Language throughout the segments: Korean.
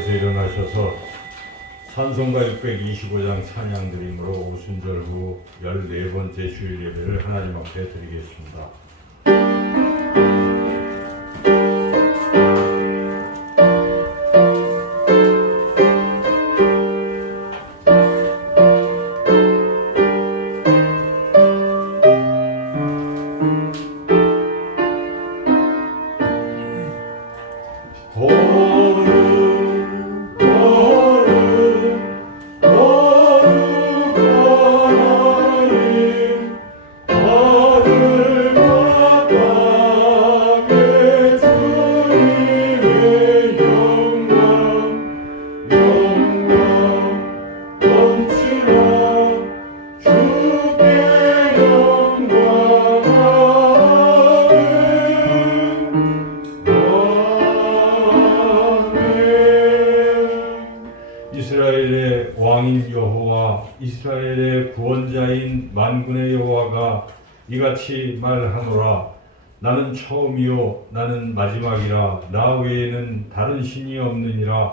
자리에서 일어나셔서 찬송가 625장 찬양 드림으로 오순절 후 14번째 주일 예배를 하나님 앞에 드리겠습니다. 이스라엘의 왕인 여호와, 이스라엘의 구원자인 만군의 여호와가 이같이 말하노라. 나는 처음이요 나는 마지막이라. 나 외에는 다른 신이 없느니라.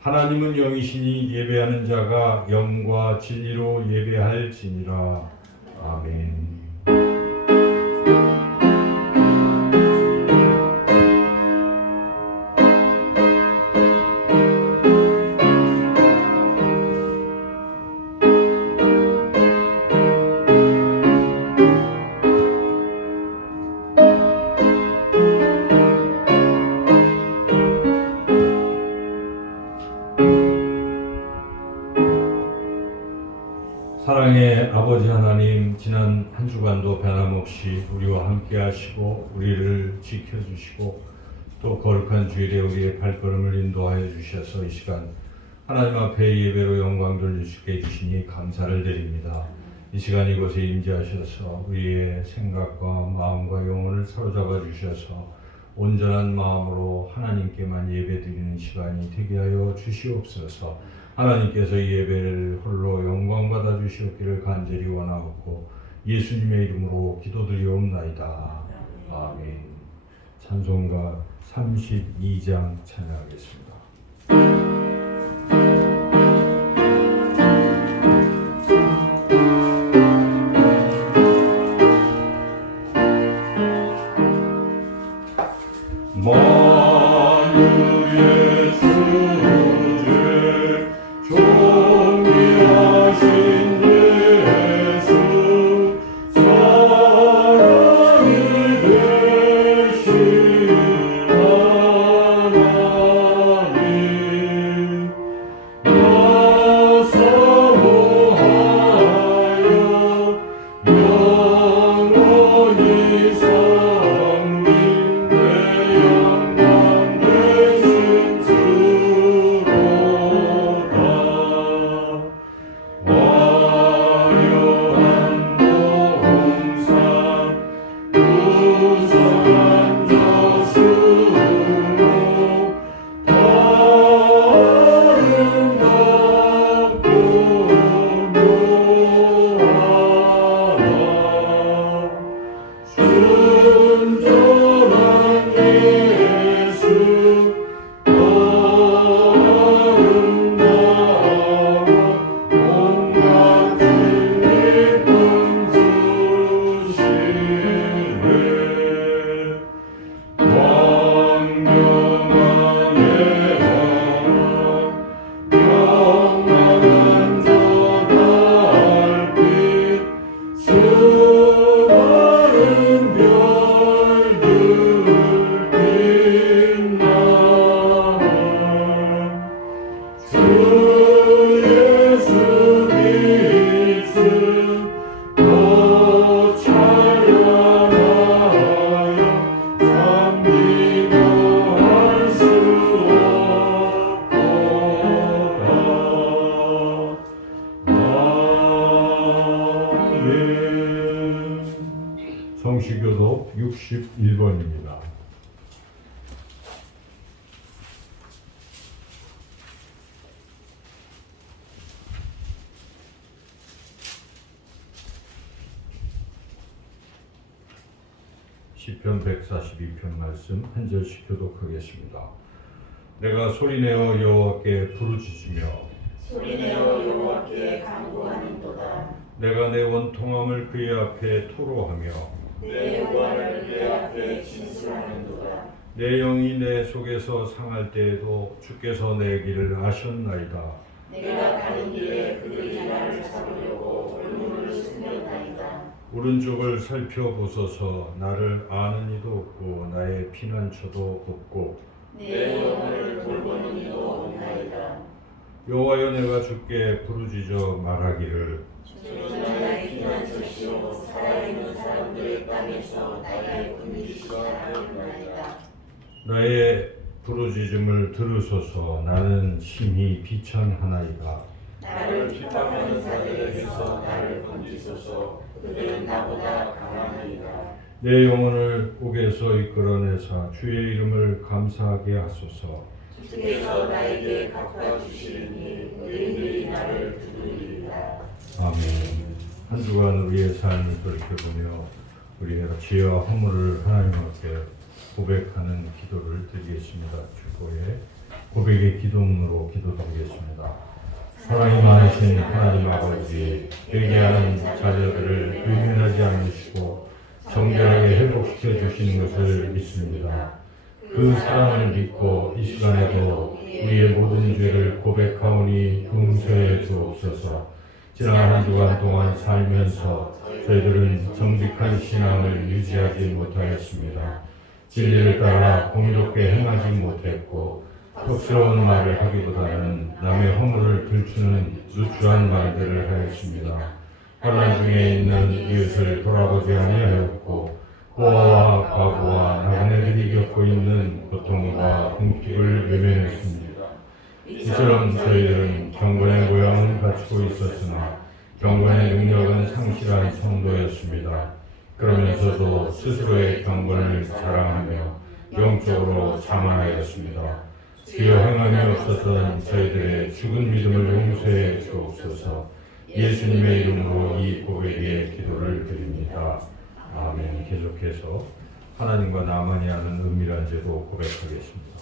하나님은 영이시니 예배하는 자가 영과 진리로 예배할지니라. 아멘. 사랑의 아버지 하나님, 지난 한 주간도 변함없이 우리와 함께 하시고 우리를 지켜주시고 또 거룩한 주일에 우리의 발걸음을 인도하여 주셔서 이 시간 하나님 앞에 예배로 영광 돌리시게 해주시니 감사를 드립니다. 이 시간 이곳에 임재하셔서 우리의 생각과 마음과 영혼을 사로잡아 주셔서 온전한 마음으로 하나님께만 예배드리는 시간이 되게 하여 주시옵소서. 하나님께서 이 예배를 홀로 영광받아 주시옵기를 간절히 원하옵고 예수님의 이름으로 기도드리옵나이다. 아멘. 찬송가 32장 찬양하겠습니다. 만유의 주제 존귀하신 예수 사랑이 되신 하나님 나 사모하여 영원히 섬긴 내 영광 되신 주로다. 화려한 봉상 우정한 저수목 아름답고 묘하다. 순전한 예수 아름다워 온갖 진리뿐 주시네. 광명한 예방 영원한 저 달빛 수많은 별들 빛나는 주 예수 믿음 더 찬양하여 참 비교할 수 없도다. 아멘. 성시교독 61번입니다. 시편 142편 말씀 한 절씩 교독하겠습니다. 내가 소리내어 여호와께 부르짖으며 소리내어 여호와께 간구하는도다. 내가 내 원통함을 그의 앞에 토로하며 내 원을 그의 앞에 진술하는도다. 내 영이 내 속에서 상할 때에도 주께서 내 길을 아셨나이다. 내가 가는 길에 그들이 나를 잡으려고 올무를 숨겼나이다. 오른쪽을 살펴보소서. 나를 아는 이도 없고 나의 피난처도 없고 내 영혼을 돌보는 이도 없나이다. 여호와여, 내가 주께 부르짖어 말하기를 주는 나의 피난처시오. 살아있는 사람들의 땅에서 나의 군기시가 하였나이다. 나의 부르짖음을 들으소서. 나는 심히 비천하나이다. 나를 핍박하는 자들에게서 나를 건지소서. 그들은 나보다 강하나이다. 내 영혼을 옥에서 이끌어내사 주의 이름을 감사하게 하소서. 주께서 나에게 갚아주시리니 의인들이 나를 두드리리라. 아멘. 한 주간 우리의 삶을 돌이켜보며 우리가 죄와 허물을 하나님 앞에 고백하는 기도를 드리겠습니다. 최고의 고백의 기도문으로 기도드리겠습니다. 사랑이 많으신 하나님 아버지, 회개하는 자녀들을 외면하지 않으시고 정결하게 회복시켜 주시는 것을 믿습니다. 그 사랑을 믿고 이 시간에도 우리의 모든 죄를 고백하오니 용서해 주옵소서. 지난 한 주간 동안 살면서 저희들은 정직한 신앙을 유지하지 못하였습니다. 진리를 따라 공의롭게 행하지 못했고 톡스러운 말을 하기보다는 남의 허물을 들추는 누추한 말들을 하였습니다. 환난 중에 있는 이웃을 돌아보지 아니하였고 고아와 과부와 나그네들이 겪고 있는 고통과 궁핍을 외면했습니다. 이처럼 저희들은 경건의 모양은 갖추고 있었으나 경건의 능력은 상실한 성도였습니다. 그러면서도 스스로의 경건을 자랑하며 영적으로 자만하였습니다. 주여, 행함이 없었던 저희들의 죽은 믿음을 용서해 주옵소서. 예수님의 이름으로 이 고백의 기도를 드립니다. 아멘. 계속해서 하나님과 나만이 아는 은밀한 제도 고백하겠습니다.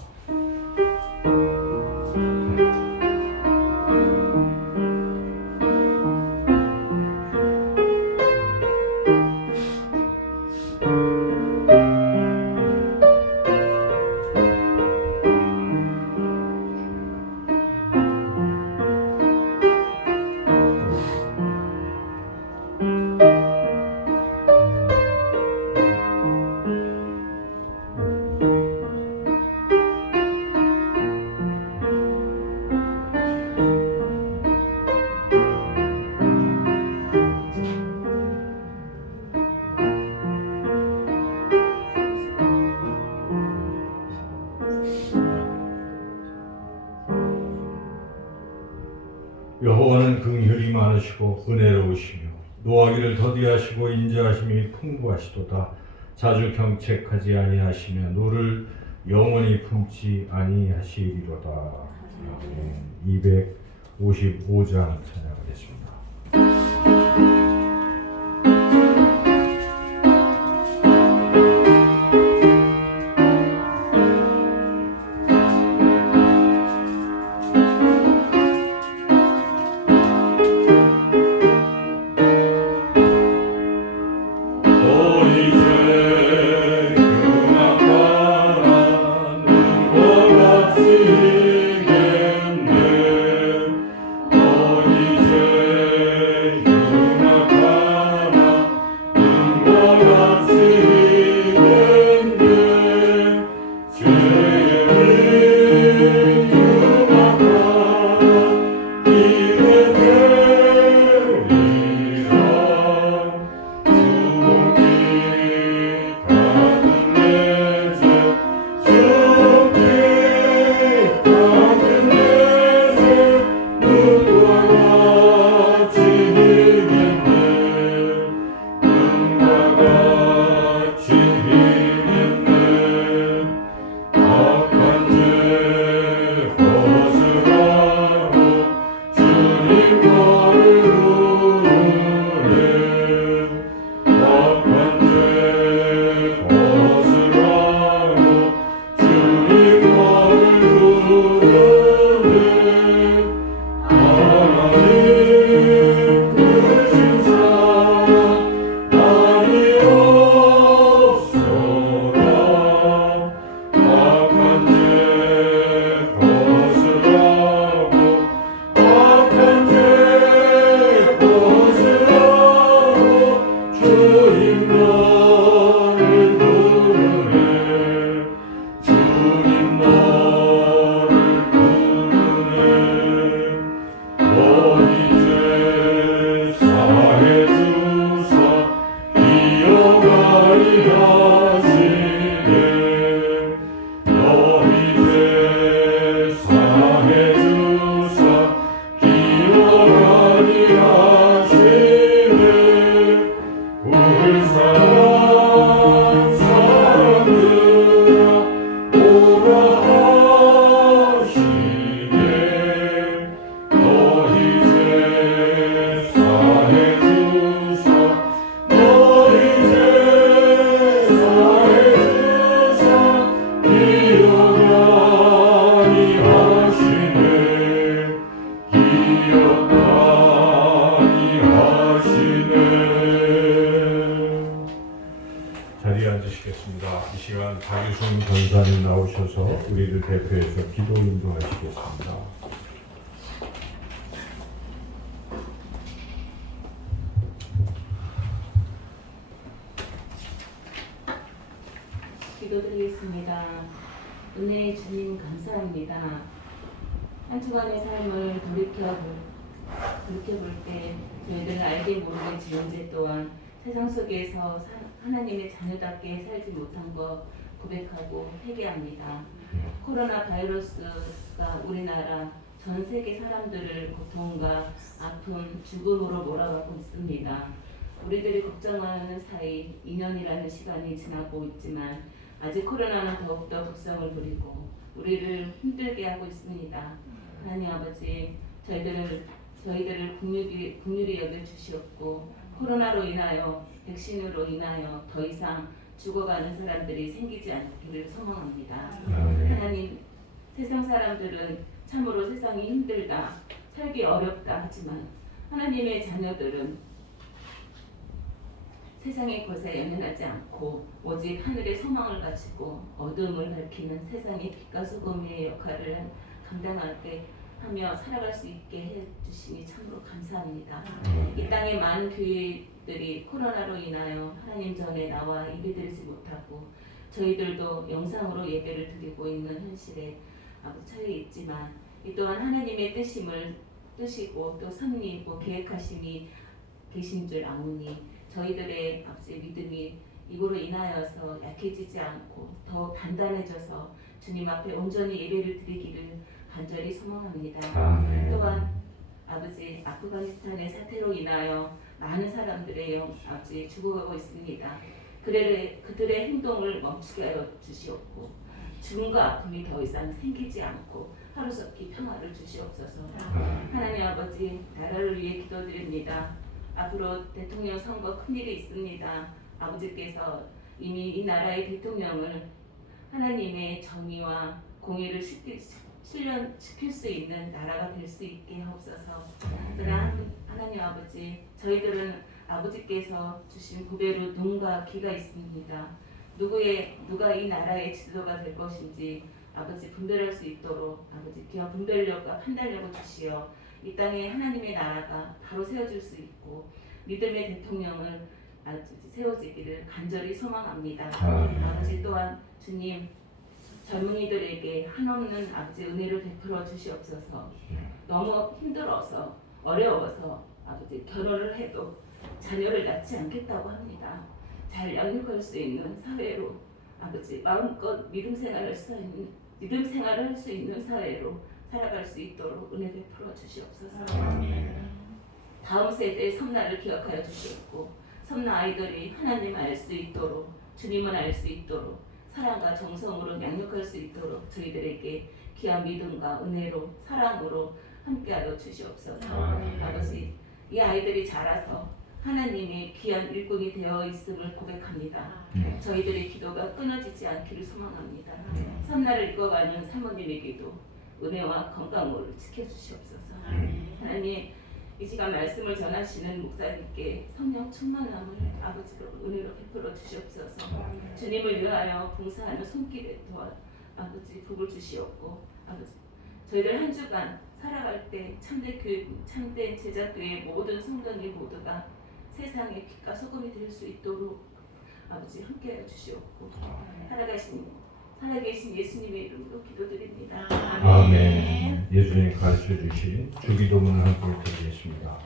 여호와는 긍휼이 많으시고 은혜로우시며 노하기를 더디하시고 인자하심이 풍부하시도다. 자주 경책하지 아니하시며 노를 영원히 품지 아니하시리로다. 255장 찬양하겠습니다. 이제 이 시간 박유순 전사님 나오셔서 우리를 대표해서 기도 인도하시겠습니다. 기도드리겠습니다. 은혜의 주님 감사합니다. 한 주간의 삶을 돌이켜볼 때 저희들은 알게 모르게 지은 죄 또한 세상 속에서 하나님의 자녀답게 살지 못한 것 고백하고 회개합니다. 코로나 바이러스가 우리나라 전 세계 사람들을 고통과 아픔, 죽음으로 몰아가고 있습니다. 우리들이 걱정하는 사이 2년이라는 시간이 지나고 있지만 아직 코로나는 더욱더 독성을 부리고 우리를 힘들게 하고 있습니다. 하나님 아버지, 저희들을 긍휼히 여겨 주시옵고 코로나로 인하여 백신으로 인하여 더 이상 죽어가는 사람들이 생기지 않기를 소망합니다. 하나님, 세상 사람들은 참으로 세상이 힘들다, 살기 어렵다 하지만 하나님의 자녀들은 세상의 것에 연연하지 않고 오직 하늘의 소망을 가지고 어둠을 밝히는 세상의 빛과 소금의 역할을 감당하게 하며 살아갈 수 있게 해주시니 참으로 감사합니다. 이 땅의 많은 교회들이 코로나로 인하여 하나님 전에 나와 예배드리지 못하고 저희들도 영상으로 예배를 드리고 있는 현실에 처해 있지만 이 또한 하나님의 뜻이고 또 섭리이고 계획하심이 계신 줄 아오니 저희들의 아버지 믿음이 이거로 인하여서 약해지지 않고 더 단단해져서 주님 앞에 온전히 예배를 드리기를 간절히 소망합니다. 또한 아버지 아프가니스탄의 사태로 인하여 많은 사람들의 아버지 죽어가고 있습니다. 그들의 행동을 멈추게 하여 주시옵고 죽음과 아픔이 더 이상 생기지 않고 하루속히 평화를 주시옵소서. 하나님 아버지, 나라를 위해 기도드립니다. 앞으로 대통령 선거 큰일이 있습니다. 아버지께서 이미 이 나라의 대통령을 하나님의 정의와 공의를 실현시킬 수 있는 나라가 될 수 있게 하옵소서. 그러나 하나님 아버지, 저희들은 아버지께서 주신 구배로 눈과 귀가 있습니다. 누가 이 나라의 지도가 될 것인지 아버지 분별할 수 있도록 아버지 귀한 분별력과 판단력을 주시어 이 땅에 하나님의 나라가 바로 세워질 수 있고 믿음의 대통령을 세워지기를 간절히 소망합니다. 아버지 또한 주님 젊은이들에게 한없는 아버지 은혜를 베풀어 주시옵소서. 너무 힘들어서 어려워서 아버지 결혼을 해도 자녀를 낳지 않겠다고 합니다. 잘 양육할 수 있는 사회로 아버지 마음껏 믿음 생활을 할 수 있는 사회로 살아갈 수 있도록 은혜 베풀어 주시옵소서. 다음 세대의 섬나를 기억하여 주시옵고 섬나 아이들이 하나님을 알 수 있도록 주님을 알 수 있도록 사랑과 정성으로 양육할 수 있도록 저희들에게 귀한 믿음과 은혜로 사랑으로 함께하여 주시옵소서. 아버지, 이 아이들이 자라서 하나님의 귀한 일꾼이 되어 있음을 고백합니다. 저희들의 기도가 끊어지지 않기를 소망합니다. 섬나를 읽어가는 사모님에게도 은혜와 건강을 지켜주시옵소서. 하나님, 이 시간 말씀을 전하시는 목사님께 성령 충만함을 아버지로 은혜로 베풀어 주시옵소서. 주님을 위하여 봉사하는 손길에 도와 아버지 복을 주시옵고 아버지 저희들 한 주간 살아갈 때 참된 제자교회 모든 성도님 모두가 세상의 빛과 소금이 될 수 있도록 아버지 함께하여 주시옵고 살아계신 예수님의 이름으로 기도드립니다. 아멘. 예수님 가르쳐 주신 주기도문을 함께 드리겠습니다.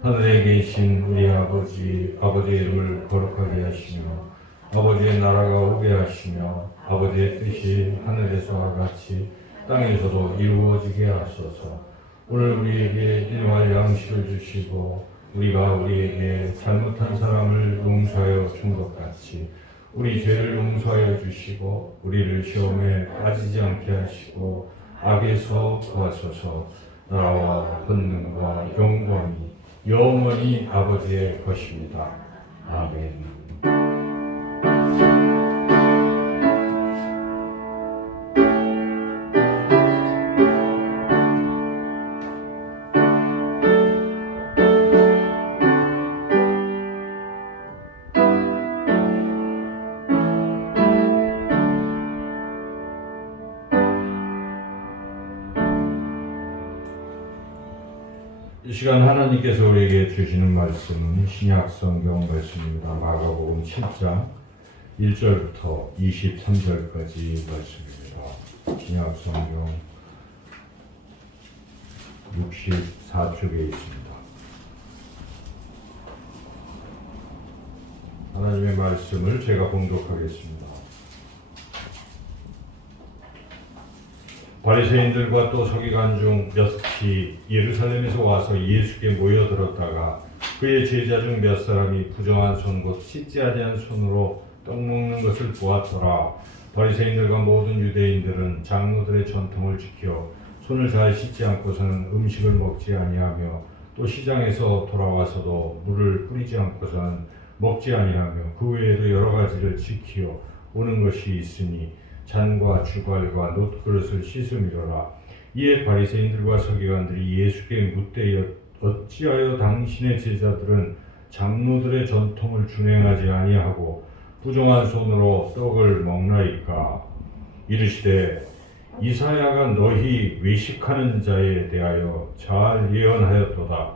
하늘에 계신 우리 아버지, 아버지의 이름을 거룩하게 하시며 아버지의 나라가 오게 하시며 아버지의 뜻이 하늘에서와 같이 땅에서도 이루어지게 하소서. 오늘 우리에게 일용할 양식을 주시고 우리가 우리에게 잘못한 사람을 용서하여 준 것 같이 우리 죄를 용서하여 주시고 우리를 시험에 빠지지 않게 하시고 악에서 구하소서. 나라와 권능과 영광이 영원히 아버지의 것입니다. 아멘. 이 시간 하나님께서 우리에게 주시는 말씀은 신약 성경 말씀입니다. 마가복음 7장 1절부터 23절까지 말씀입니다. 신약 성경 64쪽에 있습니다. 하나님의 말씀을 제가 봉독하겠습니다. 바리새인들과 또 서기관 중 몇이 예루살렘에서 와서 예수께 모여들었다가 그의 제자 중 몇 사람이 부정한 손 곧 씻지 아니한 손으로 떡 먹는 것을 보았더라. 바리새인들과 모든 유대인들은 장로들의 전통을 지켜 손을 잘 씻지 않고서는 음식을 먹지 아니하며 또 시장에서 돌아와서도 물을 뿌리지 않고서는 먹지 아니하며 그 외에도 여러 가지를 지키어 오는 것이 있으니 잔과 주갈과 놋그릇을 씻음이로라. 이에 바리새인들과 서기관들이 예수께 묻되 어찌하여 당신의 제자들은 장로들의 전통을 준행하지 아니하고 부정한 손으로 떡을 먹나이까? 이르시되 이사야가 너희 외식하는 자에 대하여 잘 예언하였도다.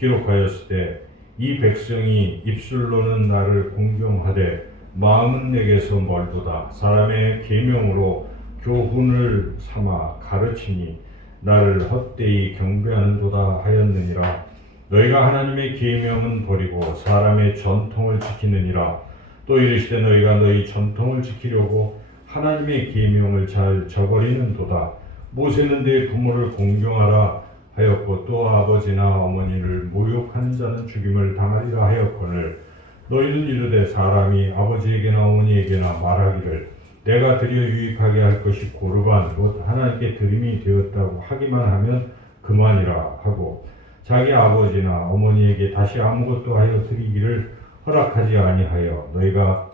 기록하였으되 이 백성이 입술로는 나를 공경하되 마음은 내게서 멀도다. 사람의 계명으로 교훈을 삼아 가르치니 나를 헛되이 경배하는도다 하였느니라. 너희가 하나님의 계명은 버리고 사람의 전통을 지키느니라. 또 이르시되 너희가 너희 전통을 지키려고 하나님의 계명을 잘 저버리는도다. 모세는 내 부모를 공경하라 하였고 또 아버지나 어머니를 모욕하는 자는 죽임을 당하리라 하였거늘 너희는 이르되 사람이 아버지에게나 어머니에게나 말하기를 내가 드려 유익하게 할 것이 고르반 곧 하나님께 드림이 되었다고 하기만 하면 그만이라 하고 자기 아버지나 어머니에게 다시 아무것도 하여 드리기를 허락하지 아니하여 너희가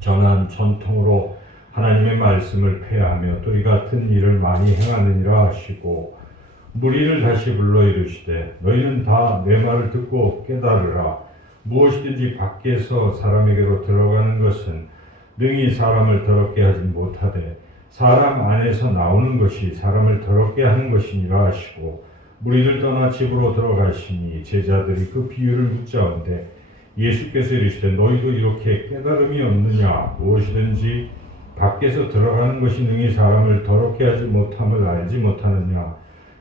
전한 전통으로 하나님의 말씀을 폐하며 또 이 같은 일을 많이 행하느니라 하시고 무리를 다시 불러 이르시되 너희는 다 내 말을 듣고 깨달으라. 무엇이든지 밖에서 사람에게로 들어가는 것은 능히 사람을 더럽게 하지 못하되 사람 안에서 나오는 것이 사람을 더럽게 하는 것이니라 하시고 무리를 떠나 집으로 들어가시니 제자들이 그 비유를 묻자온데 예수께서 이르시되 너희도 이렇게 깨달음이 없느냐? 무엇이든지 밖에서 들어가는 것이 능히 사람을 더럽게 하지 못함을 알지 못하느냐?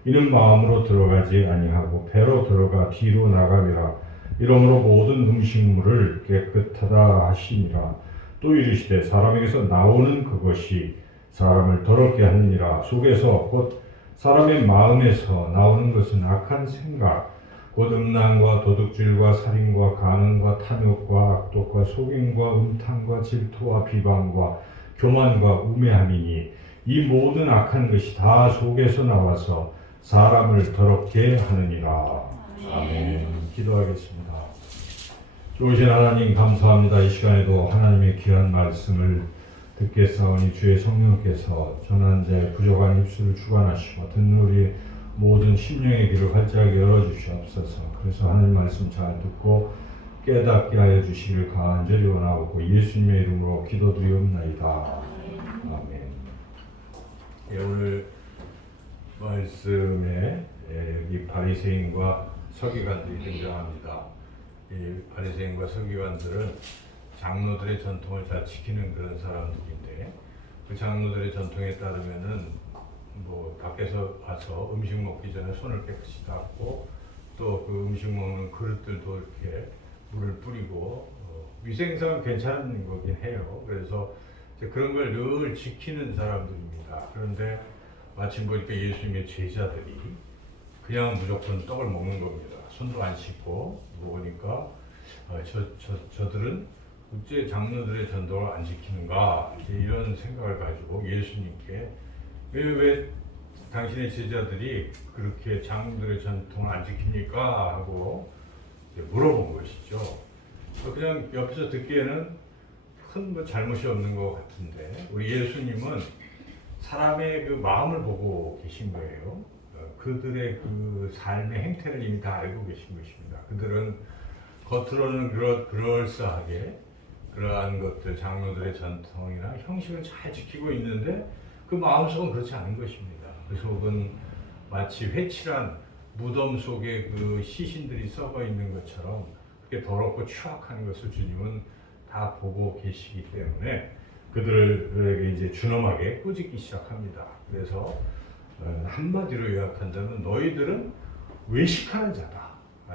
이는 마음으로 들어가지 아니하고 배로 들어가 뒤로 나감이라. 이러므로 모든 음식물을 깨끗하다 하시니라. 또 이르시되 사람에게서 나오는 그것이 사람을 더럽게 하느니라. 속에서 곧 사람의 마음에서 나오는 것은 악한 생각 곧 음란과 도둑질과 살인과 간음과 탐욕과 악독과 속임과 음탕과 질투와 비방과 교만과 우매함이니 이 모든 악한 것이 다 속에서 나와서 사람을 더럽게 하느니라. 아멘. 기도하겠습니다. 좋으신 하나님 감사합니다. 이 시간에도 하나님의 귀한 말씀을 듣겠사오니 주의 성령께서 전한 자의 부족한 입술을 주관하시고 듣는 우리 모든 심령의 귀를 활짝 열어주시옵소서. 그래서 하나님 말씀 잘 듣고 깨닫게 하여 주시기를 간절히 원하고 예수님의 이름으로 기도드리옵나이다. 아멘. 오늘 말씀에 이 바리새인과 서기관들이 등장합니다. 이 바리새인과 서기관들은 장로들의 전통을 잘 지키는 그런 사람들인데 그 장로들의 전통에 따르면은 뭐 밖에서 와서 음식 먹기 전에 손을 깨끗이 닦고 또 그 음식 먹는 그릇들도 이렇게 물을 뿌리고 위생상 괜찮은 거긴 해요. 그래서 그런 걸 늘 지키는 사람들입니다. 그런데 마침 보니까 예수님의 제자들이 그냥 무조건 떡을 먹는 겁니다. 손도 안 씻고 먹으니까 저들은 어째 장로들의 전통을 안 지키는가 이런 생각을 가지고 예수님께 왜 당신의 제자들이 그렇게 장로들의 전통을 안 지킵니까? 하고 물어본 것이죠. 그냥 옆에서 듣기에는 큰 뭐 잘못이 없는 것 같은데 우리 예수님은 사람의 그 마음을 보고 계신 거예요. 그들의 그 삶의 행태를 이미 다 알고 계신 것입니다. 그들은 겉으로는 그럴싸하게 그러한 것들, 장로들의 전통이나 형식은 잘 지키고 있는데 그 마음속은 그렇지 않은 것입니다. 그 속은 마치 회칠한 무덤 속에 그 시신들이 썩어 있는 것처럼 그렇게 더럽고 추악한 것을 주님은 다 보고 계시기 때문에 그들에게 이제 준엄하게 꾸짖기 시작합니다. 그래서 한마디로 요약한다면 너희들은 외식하는 자다.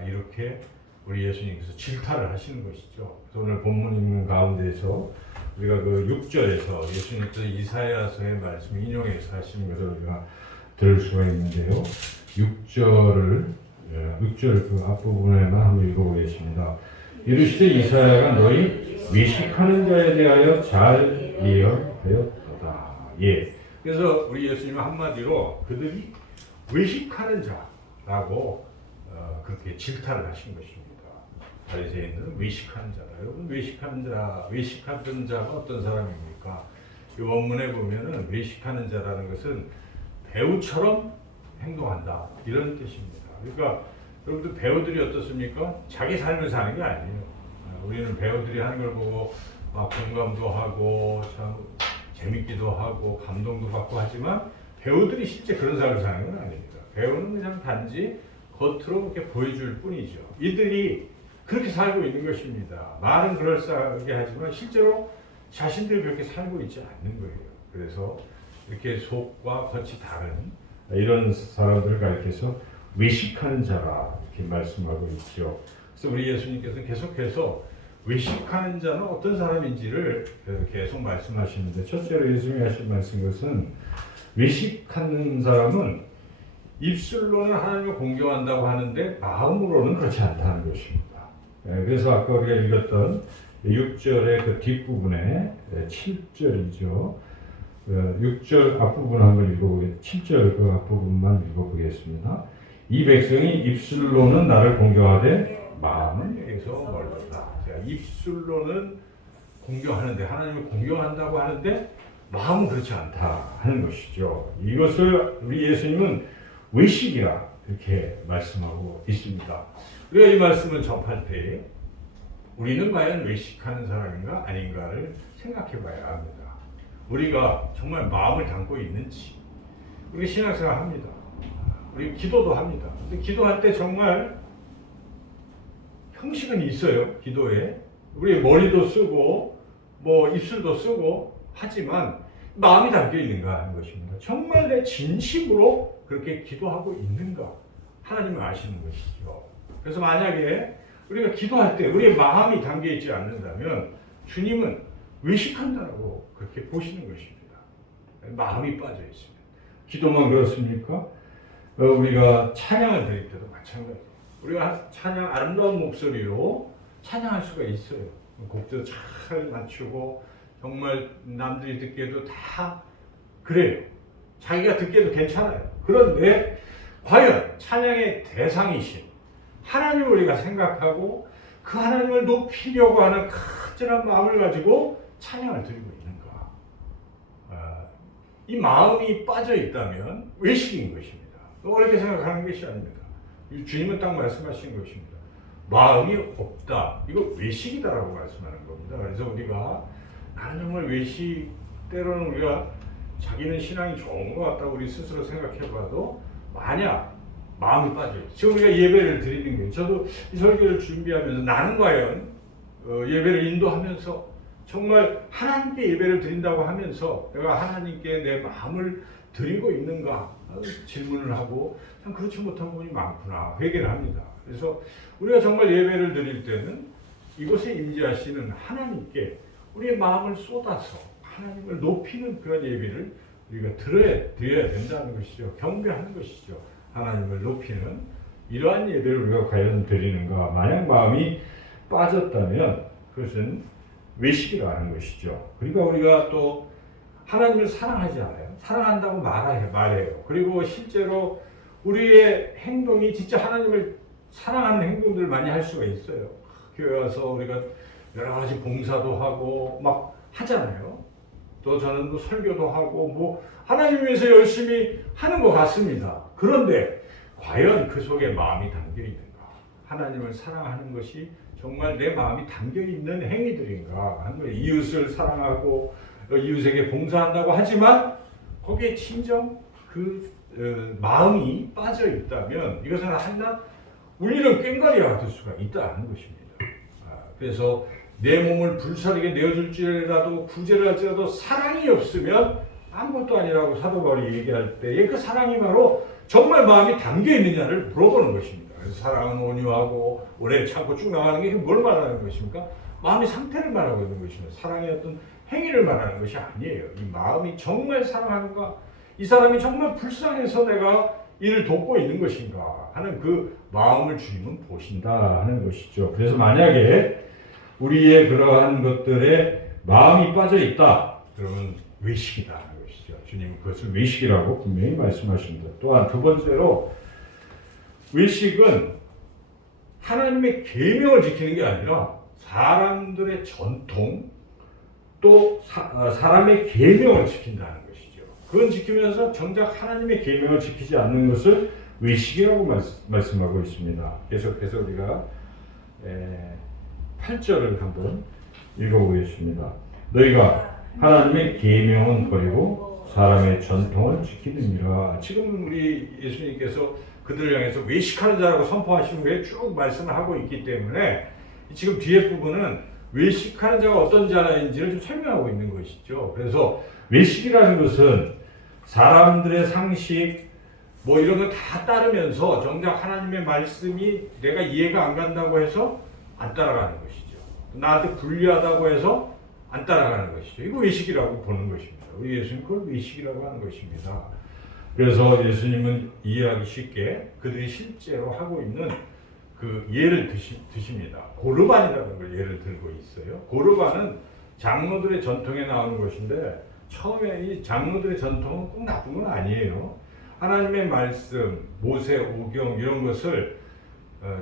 이렇게 우리 예수님께서 질타를 하시는 것이죠. 그래서 오늘 본문 읽는 가운데에서 우리가 그 6절에서 예수님께서 이사야서의 말씀 인용해서 하시는 것을 우리가 들을 수가 있는데요. 6절 그 앞부분에만 한번 읽어보겠습니다. 이르시되 이사야가 너희 외식하는 자에 대하여 잘 예언하였도다. 예. 그래서 우리 예수님은 한마디로 그들이 외식하는 자라고 그렇게 질타를 하신 것입니다. 바리새인들은 외식하는 자다. 여러분 외식하던 자가 어떤 사람입니까? 이 원문에 보면은 외식하는 자라는 것은 배우처럼 행동한다 이런 뜻입니다. 그러니까 여러분들 배우들이 어떻습니까? 자기 삶을 사는 게 아니에요. 우리는 배우들이 하는 걸 보고 막 공감도 하고 참 재밌기도 하고 감동도 받고 하지만 배우들이 실제 그런 삶을 사는 건 아닙니다. 배우는 그냥 단지 겉으로 이렇게 보여줄 뿐이죠. 이들이 그렇게 살고 있는 것입니다. 말은 그럴싸하게 하지만 실제로 자신들이 그렇게 살고 있지 않는 거예요. 그래서 이렇게 속과 겉이 다른 이런 사람들을 가리켜서 외식하는 자라 이렇게 말씀하고 있죠. 그래서 우리 예수님께서 계속해서 외식하는 자는 어떤 사람인지를 계속 말씀하시는데 첫째로 예수님이 하신 말씀은 외식하는 사람은 입술로는 하나님을 공경한다고 하는데 마음으로는 그렇지 않다는 것입니다. 그래서 아까 우리가 읽었던 6절의 그 뒷부분에 7절이죠. 6절 앞부분 한번 읽어보겠습니다. 7절 그 앞부분만 읽어보겠습니다. 이 백성이 입술로는 나를 공경하되 마음은 내게서 멀다. 입술로는 공경하는데 하나님을 공경한다고 하는데 마음은 그렇지 않다 하는 것이죠. 이것을 우리 예수님은 외식이라 이렇게 말씀하고 있습니다. 우리가 이 말씀을 접할 때 우리는 과연 외식하는 사람인가 아닌가를 생각해 봐야 합니다. 우리가 정말 마음을 담고 있는지. 우리 신앙생활 합니다. 우리 기도도 합니다. 근데 기도할 때 정말 형식은 있어요. 기도에 우리 머리도 쓰고 뭐 입술도 쓰고 하지만 마음이 담겨 있는가 하는 것입니다. 정말 내 진심으로 그렇게 기도하고 있는가 하나님은 아시는 것이죠. 그래서 만약에 우리가 기도할 때 우리의 마음이 담겨 있지 않는다면 주님은 외식한다라고 그렇게 보시는 것입니다. 마음이 빠져 있습니다. 기도만 그렇습니까? 우리가 찬양을 드릴 때도 마찬가지예요. 우리가 찬양 아름다운 목소리로 찬양할 수가 있어요. 곡도 잘 맞추고 정말 남들이 듣기에도 다 그래요. 자기가 듣기에도 괜찮아요. 그런데 과연 찬양의 대상이신 하나님을 우리가 생각하고 그 하나님을 높이려고 하는 간절한 마음을 가지고 찬양을 드리고 있는가? 이 마음이 빠져 있다면 외식인 것입니다. 어렵게 생각하는 것이 아닙니다. 주님은 딱 말씀하신 것입니다. 마음이 없다. 이거 외식이다라고 말씀하는 겁니다. 그래서 우리가 나는 정말 외식, 때로는 우리가 자기는 신앙이 좋은 것 같다고 우리 스스로 생각해봐도 만약 마음이 빠져요. 지금 우리가 예배를 드리는 거예요. 저도 이 설교를 준비하면서 나는 과연 예배를 인도하면서 정말 하나님께 예배를 드린다고 하면서 내가 하나님께 내 마음을 드리고 있는가 질문을 하고 참 그렇지 못한 부분이 많구나 회개를 합니다. 그래서 우리가 정말 예배를 드릴 때는 이곳에 임재하시는 하나님께 우리의 마음을 쏟아서 하나님을 높이는 그런 예배를 우리가 드려야 된다는 것이죠. 경배하는 것이죠. 하나님을 높이는 이러한 예배를 우리가 과연 드리는가. 만약 마음이 빠졌다면 그것은 외식이라는 것이죠. 그러니까 우리가 또 하나님을 사랑하지 않아요. 사랑한다고 말해요. 그리고 실제로 우리의 행동이 진짜 하나님을 사랑하는 행동들을 많이 할 수가 있어요. 교회 와서 우리가 여러 가지 봉사도 하고 막 하잖아요. 또 저는 뭐 설교도 하고 뭐 하나님 위해서 열심히 하는 것 같습니다. 그런데 과연 그 속에 마음이 담겨 있는가? 하나님을 사랑하는 것이 정말 내 마음이 담겨 있는 행위들인가 하는 거예요. 이웃을 사랑하고 이웃에게 봉사한다고 하지만 거기에 진정 마음이 빠져 있다면 이것은 한낱 울리는 꽹과리와 같을 수가 있다는 것입니다. 그래서 내 몸을 불사르게 내어줄지라도 구제를 할지라도 사랑이 없으면 아무것도 아니라고 사도 바울이 얘기할 때에 그 사랑이 바로 정말 마음이 담겨 있느냐를 물어보는 것입니다. 그래서 사랑은 온유하고 오래 참고 쭉 나가는 게 뭘 말하는 것입니까? 마음의 상태를 말하고 있는 것입니다. 사랑의 어떤 행위를 말하는 것이 아니에요. 이 마음이 정말 사랑하는가? 이 사람이 정말 불쌍해서 내가 이를 돕고 있는 것인가 하는 그 마음을 주님은 보신다 하는 것이죠. 그래서 만약에 우리의 그러한 것들에 마음이 빠져 있다, 그러면 외식이다 하는 것이죠. 주님은 그것을 외식이라고 분명히 말씀하십니다. 또한 두 번째로 외식은 하나님의 계명을 지키는 게 아니라 사람들의 전통 또 사람의 계명을 지킨다는 것이죠. 그건 지키면서 정작 하나님의 계명을 지키지 않는 것을 외식이라고 말씀하고 있습니다. 계속해서 우리가 8절을 한번 읽어보겠습니다. 너희가 하나님의 계명은 버리고 사람의 전통을 지키느니라. 지금 우리 예수님께서 그들을 향해서 외식하는 자라고 선포하신 후에 쭉 말씀을 하고 있기 때문에 지금 뒤에 부분은 외식하는 자가 어떤 자인지를 좀 설명하고 있는 것이죠. 그래서 외식이라는 것은 사람들의 상식 뭐 이런 거 다 따르면서 정작 하나님의 말씀이 내가 이해가 안 간다고 해서 안 따라가는 것이죠. 나한테 불리하다고 해서 안 따라가는 것이죠. 이거 외식이라고 보는 것입니다. 우리 예수님 그걸 외식이라고 하는 것입니다. 그래서 예수님은 이해하기 쉽게 그들이 실제로 하고 있는 그 예를 드십니다. 고르반이라는 걸 예를 들고 있어요. 고르반은 장로들의 전통에 나오는 것인데 처음에 이 장로들의 전통은 꼭 나쁜 건 아니에요. 하나님의 말씀, 모세, 오경 이런 것을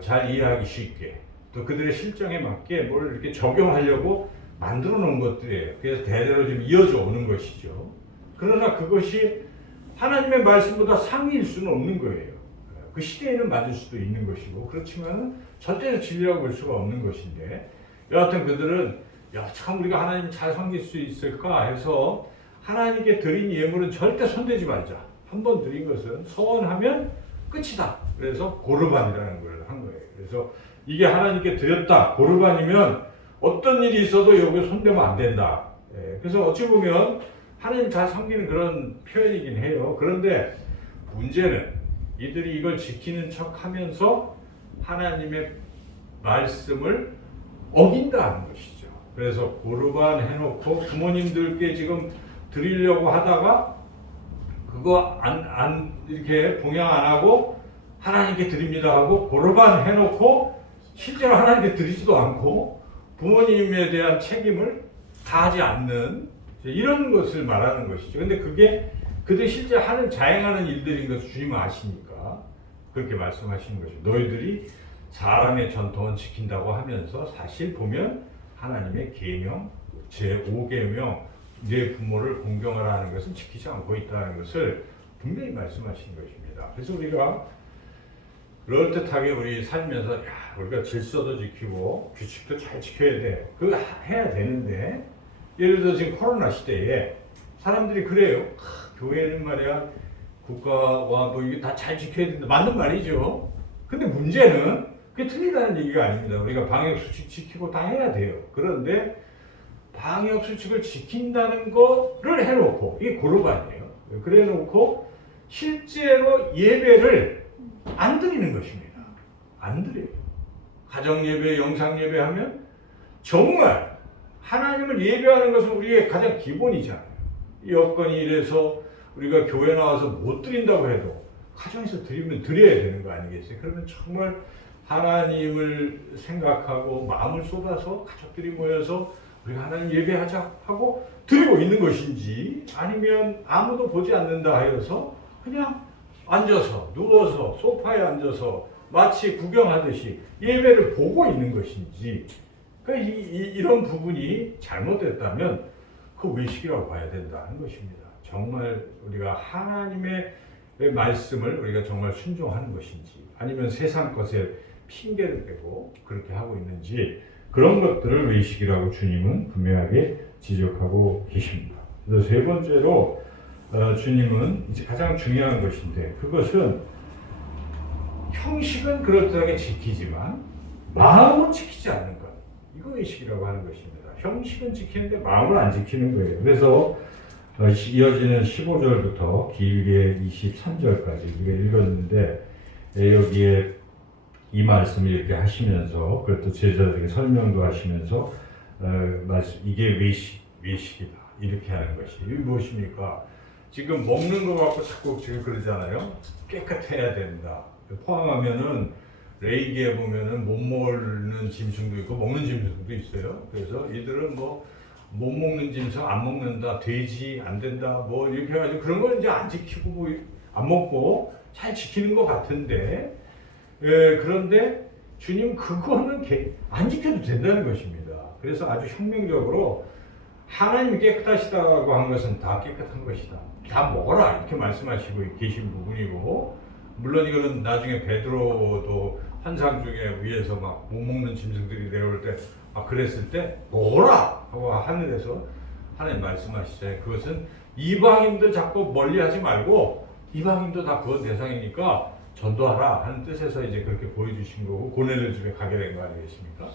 잘 이해하기 쉽게 또 그들의 실정에 맞게 뭘 이렇게 적용하려고 만들어 놓은 것들이에요. 그래서 대대로 좀 이어져 오는 것이죠. 그러나 그것이 하나님의 말씀보다 상위일 수는 없는 거예요. 그 시대에는 맞을 수도 있는 것이고 그렇지만 절대로 진리라고 볼 수가 없는 것인데 여하튼 그들은 참 우리가 하나님 잘 섬길 수 있을까 해서 하나님께 드린 예물은 절대 손대지 말자. 한 번 드린 것은 서원하면 끝이다. 그래서 고르반이라는 걸 한 거예요. 그래서 이게 하나님께 드렸다. 고르반이면 어떤 일이 있어도 여기 손대면 안 된다. 그래서 어찌 보면 하나님 잘 섬기는 그런 표현이긴 해요. 그런데 문제는 이들이 이걸 지키는 척 하면서 하나님의 말씀을 어긴다는 것이죠. 그래서 고르반 해놓고 부모님들께 지금 드리려고 하다가 그거 안 이렇게 봉양 안 하고 하나님께 드립니다 하고 고르반 해놓고 실제로 하나님께 드리지도 않고 부모님에 대한 책임을 다하지 않는 이런 것을 말하는 것이죠. 근데 그게 그들이 실제 자행하는 일들인 것을 주님은 아시니까 그렇게 말씀하시는 것이죠. 너희들이 사람의 전통은 지킨다고 하면서 사실 보면 하나님의 계명, 제5계명 내 부모를 공경하라 하는 것은 지키지 않고 있다는 것을 분명히 말씀하시는 것입니다. 그래서 우리가 그럴듯하게 우리 살면서 우리가 질서도 지키고 규칙도 잘 지켜야 돼. 그거 해야 되는데 예를 들어 지금 코로나 시대에 사람들이 그래요. 교회는 말이야 국가와 뭐 이게 다 잘 지켜야 된다. 맞는 말이죠. 근데 문제는 그게 틀리다는 얘기가 아닙니다. 우리가 방역수칙 지키고 다 해야 돼요. 그런데 방역수칙을 지킨다는 거를 해놓고 이게 고르반이에요. 그래 놓고 실제로 예배를 안 드리는 것입니다. 안 드려요. 가정예배, 영상예배 하면 정말 하나님을 예배하는 것은 우리의 가장 기본이잖아요. 여건이 이래서 우리가 교회 나와서 못 드린다고 해도 가정에서 드리면 드려야 되는 거 아니겠어요? 그러면 정말 하나님을 생각하고 마음을 쏟아서 가족들이 모여서 우리가 하나님 예배하자 하고 드리고 있는 것인지 아니면 아무도 보지 않는다 하여서 그냥 앉아서 누워서 소파에 앉아서 마치 구경하듯이 예배를 보고 있는 것인지 그러니까 이런 부분이 잘못됐다면 그 외식이라고 봐야 된다는 것입니다. 정말 우리가 하나님의 말씀을 우리가 정말 순종하는 것인지 아니면 세상 것에 핑계를 대고 그렇게 하고 있는지 그런 것들을 외식이라고 주님은 분명하게 지적하고 계십니다. 그래서 세 번째로 주님은 이제 가장 중요한 것인데 그것은 형식은 그럴듯하게 지키지만 마음은 지키지 않는 것. 이거 의식이라고 하는 것입니다. 형식은 지키는데 마음을 안 지키는 거예요. 그래서 이어지는 15절부터 길게 23절까지 우리가 읽었는데 여기에 이 말씀을 이렇게 하시면서 그것도 제자들에게 설명도 하시면서 이게 외식이다 이렇게 하는 것이 이게 무엇입니까? 지금 먹는 거 갖고 자꾸 지금 그러잖아요. 깨끗해야 된다. 포함하면은 레이기에 보면은 못 먹는 짐승도 있고 먹는 짐승도 있어요. 그래서 이들은 뭐 못 먹는 짐승 안 먹는다, 돼지 안 된다, 뭐 이렇게 해가지고 그런 걸 이제 안 지키고 뭐 안 먹고 잘 지키는 것 같은데, 그런데 주님 그거는 안 지켜도 된다는 것입니다. 그래서 아주 혁명적으로 하나님이 깨끗하시다고 한 것은 다 깨끗한 것이다. 다 먹어라 이렇게 말씀하시고 계신 부분이고, 물론 이거는 나중에 베드로도 환상 중에 위에서 막 못 먹는 짐승들이 내려올 때 그랬을 때 먹어라 하고 하늘에서 하나님 말씀하시잖아요. 그것은 이방인도 자꾸 멀리하지 말고 이방인도 다 구원 대상이니까 전도하라 하는 뜻에서 이제 그렇게 보여주신 거고 고넬료 집에 가게 된 거 아니겠습니까?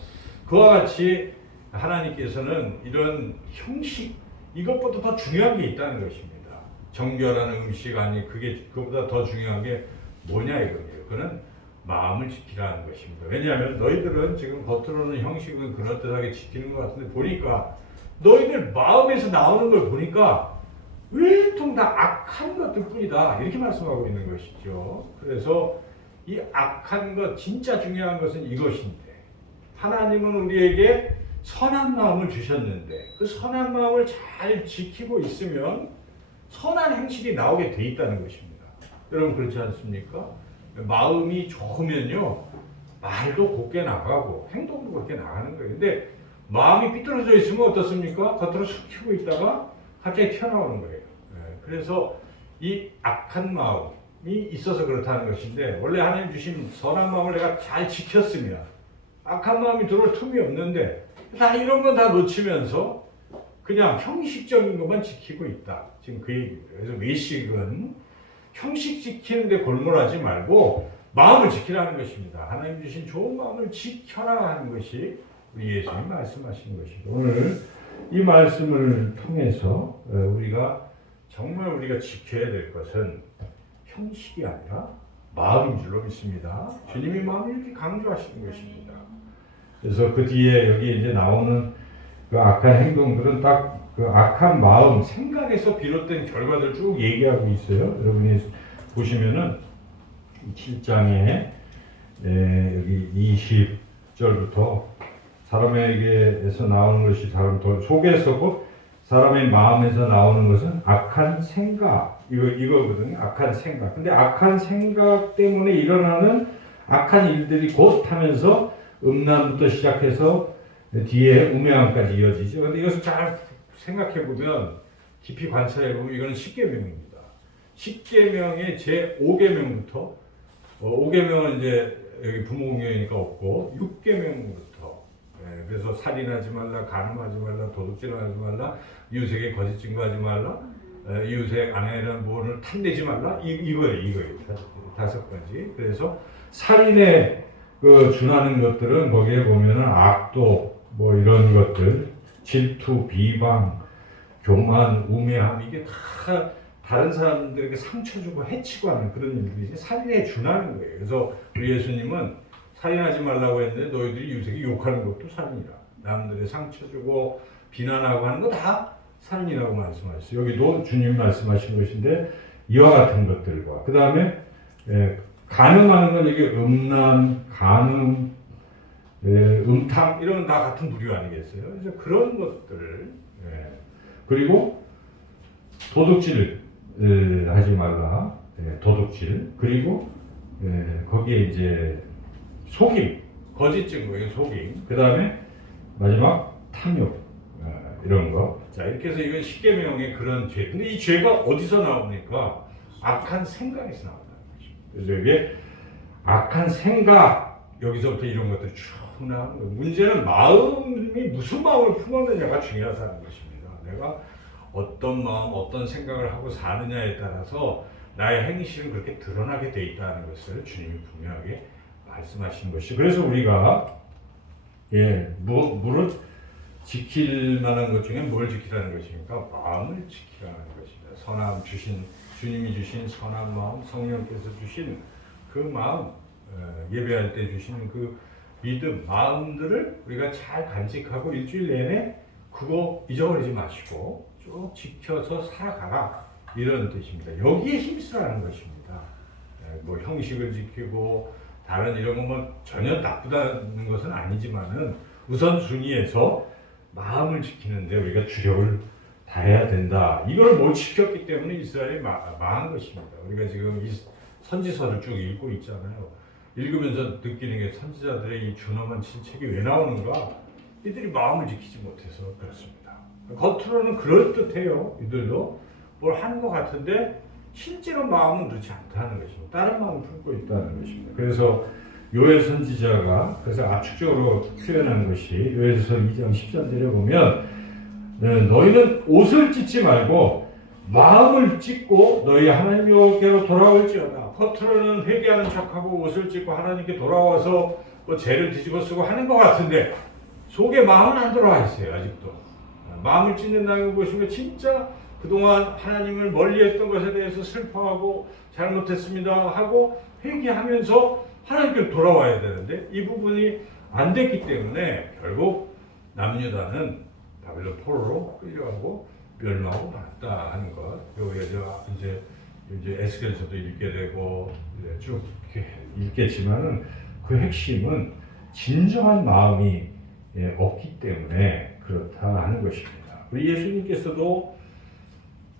그와 같이 하나님께서는 이런 형식 이것보다 더 중요한 게 있다는 것입니다. 정결한 음식 아니 그보다 더 중요한 게 뭐냐 이거예요. 그는 마음을 지키라는 것입니다. 왜냐하면 너희들은 지금 겉으로는 형식은 그럴듯하게 지키는 것 같은데 보니까 너희들 마음에서 나오는 걸 보니까 온통 다 악한 것들 뿐이다 이렇게 말씀하고 있는 것이죠. 그래서 이 악한 것 진짜 중요한 것은 이것인데 하나님은 우리에게 선한 마음을 주셨는데 그 선한 마음을 잘 지키고 있으면 선한 행실이 나오게 돼 있다는 것입니다. 여러분 그렇지 않습니까? 마음이 좋으면요 말도 곱게 나가고 행동도 그렇게 나가는 거예요. 근데 마음이 삐뚤어져 있으면 어떻습니까? 겉으로 숙이고 있다가 갑자기 튀어나오는 거예요. 그래서 이 악한 마음이 있어서 그렇다는 것인데 원래 하나님 주신 선한 마음을 내가 잘 지켰으면 악한 마음이 들어올 틈이 없는데 다 이런 건 다 놓치면서 그냥 형식적인 것만 지키고 있다. 지금 그 얘기입니다. 그래서 외식은 형식 지키는데 골몰하지 말고 마음을 지키라는 것입니다. 하나님 주신 좋은 마음을 지켜라 하는 것이 우리 예수님 말씀하신 것이고 오늘 이 말씀을 통해서 우리가 정말 우리가 지켜야 될 것은 형식이 아니라 마음인 줄로 믿습니다. 주님이 마음을 이렇게 강조하시는 것입니다. 그래서 그 뒤에 여기 이제 나오는 그 악한 행동들은 딱 그 악한 마음, 생각에서 비롯된 결과들 쭉 얘기하고 있어요. 여러분이 보시면은 7장에 여기 20절부터 사람에게서 나오는 것이 속에서 곧 사람의 마음에서 나오는 것은 악한 생각 이거거든요. 악한 생각. 근데 악한 생각 때문에 일어나는 악한 일들이 곧 하면서 음란부터 시작해서 뒤에 우매함까지 이어지죠. 근데 이것을 잘 생각해 보면 깊이 관찰해 보면 이거는 10계명입니다. 10계명의 제 5계명부터 5계명은 이제 여기 부모공경이니까 없고 6계명부터 그래서 살인하지 말라, 간음하지 말라, 도둑질하지 말라, 이웃에게 거짓 증거하지 말라, 이웃의 아내라는 무언을 탐내지 말라 이거예요. 5가지. 그래서 살인에 준하는 것들은 거기에 보면은 악도 뭐 이런 것들 질투, 비방, 교만, 우매함 이게 다 다른 사람들에게 상처 주고 해치고 하는 그런 일들이 살인에 준하는 거예요. 그래서 우리 예수님은 살인하지 말라고 했는데 너희들이 이웃에게 욕하는 것도 살인이라. 남들의 상처 주고 비난하고 하는 거 다 살인이라고 말씀하셨어요. 여기도 주님 말씀하신 것인데 이와 같은 것들과 그 다음에 간음하는 건 이게 음란, 간음, 음탕 이런 건 다 같은 부류 아니겠어요? 그래서 그런 것들 그리고 도둑질 하지 말라 도둑질 그리고 거기에 이제 속임 거짓 증거의 속임 그 다음에 마지막 탐욕 이런 거. 자 이렇게 해서 이건 10계명의 그런 죄. 근데 이 죄가 어디서 나옵니까? 악한 생각에서 나온다는 것입니다. 그래서 이게 악한 생각 여기서부터 이런 것들이 쭉 나오는 거예요. 문제는 마음이 무슨 마음을 품었느냐가 중요하다는 것입니다. 내가 어떤 마음, 어떤 생각을 하고 사느냐에 따라서 나의 행실은 그렇게 드러나게 돼 있다는 것을 주님이 분명하게 말씀하시는 것이. 그래서 우리가 무릇 지킬 만한 것 중에 뭘 지키라는 것입니까? 마음을 지키라는 것입니다. 주님이 주신 선한 마음, 성령께서 주신 그 마음, 예배할 때 주시는 그 믿음, 마음들을 우리가 잘 간직하고 일주일 내내 그거 잊어버리지 마시고 쭉 지켜서 살아가라, 이런 뜻입니다. 여기에 힘쓰라는 것입니다. 뭐 형식을 지키고 다른 이런 것만 전혀 나쁘다는 것은 아니지만은 우선순위에서 마음을 지키는데 우리가 주력을 다해야 된다. 이걸 못 지켰기 때문에 이스라엘이 망한 것입니다. 우리가 지금 이 선지서를 쭉 읽고 있잖아요. 읽으면서 느끼는 게 선지자들의 이 준엄한 질책이 왜 나오는가? 이들이 마음을 지키지 못해서 그렇습니다. 겉으로는 그럴듯해요. 이들도 뭘 하는 것 같은데 실제로 마음은 그렇지 않다는 것입니다. 다른 마음을 품고 있다는 것입니다. 그래서 요엘 선지자가 그래서 압축적으로 표현한 것이 요엘서 2장 10절에 보면 너희는 옷을 찢지 말고 마음을 찢고 너희 하나님 여호와께로 돌아올지어다. 겉으로는 회개하는 척하고 옷을 찢고 하나님께 돌아와서 뭐 죄를 뒤집어 쓰고 하는 것 같은데 속에 마음은 안 들어와 있어요. 아직도. 마음을 찢는다는 걸 보시면 진짜 그동안 하나님을 멀리했던 것에 대해서 슬퍼하고 잘못했습니다 하고 회개하면서 하나님께로 돌아와야 되는데 이 부분이 안 됐기 때문에 결국 남유다는 바벨론 포로로 끌려가고 멸망하고 말았다 하는 것. 이제 에스겔서도 읽게 되고 쭉 이렇게 읽겠지만은 그 핵심은 진정한 마음이 없기 때문에 그렇다 하는 것입니다. 우리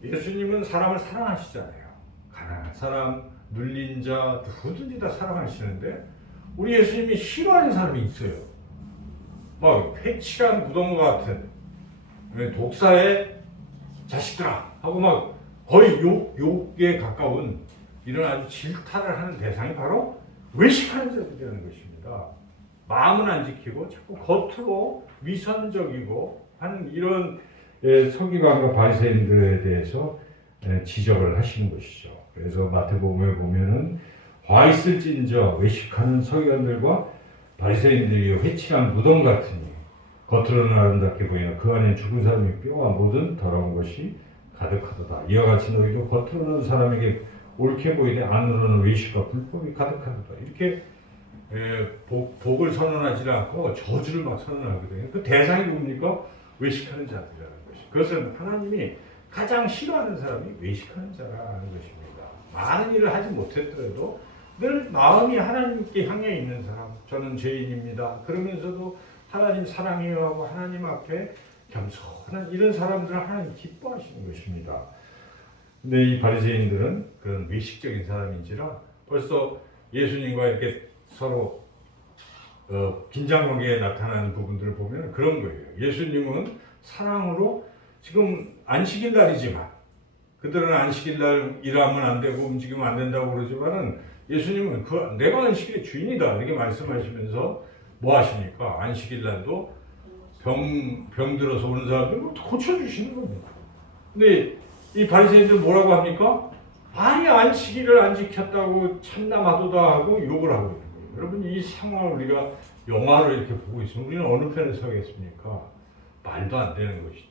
예수님은 사람을 사랑하시잖아요. 가난한 사람, 눌린 자, 누구든지 다 사랑하시는데 우리 예수님이 싫어하는 사람이 있어요. 막 회칠한 무덤과 같은 독사의 자식들아 하고 막 거의 욕에 가까운 이런 아주 질타를 하는 대상이 바로 외식하는 자들이라는 것입니다. 마음은 안 지키고 자꾸 겉으로 위선적이고 하는 이런 서기관과 바리새인들에 대해서 지적을 하시는 것이죠. 그래서 마태복음에 보면은 화 있을진저 외식하는 서기관들과 바리새인들이 회칠한 무덤 같으니 겉으로는 아름답게 보이나 그 안에 죽은 사람의 뼈와 모든 더러운 것이 가득하도다. 이와 같이 너희도 겉으로는 사람에게 옳게 보이되 안으로는 외식과 불법이 가득하도다. 이렇게 복을 선언하지 않고 저주를 막 선언하거든요. 그 대상이 누굽니까? 외식하는 자들이라는 것이. 그것은 하나님이 가장 싫어하는 사람이 외식하는 자라는 것입니다. 많은 일을 하지 못했더라도 늘 마음이 하나님께 향해 있는 사람, 저는 죄인입니다. 그러면서도 하나님 사랑해요 하고 하나님 앞에 겸손한 이런 사람들을 하나님 기뻐하시는 것입니다. 근데 이 바리새인들은 그런 외식적인 사람인지라 벌써 예수님과 이렇게 서로 긴장관계에 나타나는 부분들을 보면 그런 거예요. 예수님은 사랑으로 지금 안식일 날이지만 그들은 안식일 날 일하면 안 되고 움직이면 안 된다고 그러지만은 예수님은 내가 안식일의 주인이다 이렇게 말씀하시면서 뭐 하십니까? 안식일 날도 병 들어서 오는 사람들 고쳐주시는 겁니다. 근데 이 바리새인들 뭐라고 합니까? 아니 안식일을 안 지켰다고 참남하도다 하고 욕을 하고 있는 거예요. 여러분 이 상황을 우리가 영화로 이렇게 보고 있으면 우리는 어느 편에 서겠습니까? 말도 안 되는 것이죠.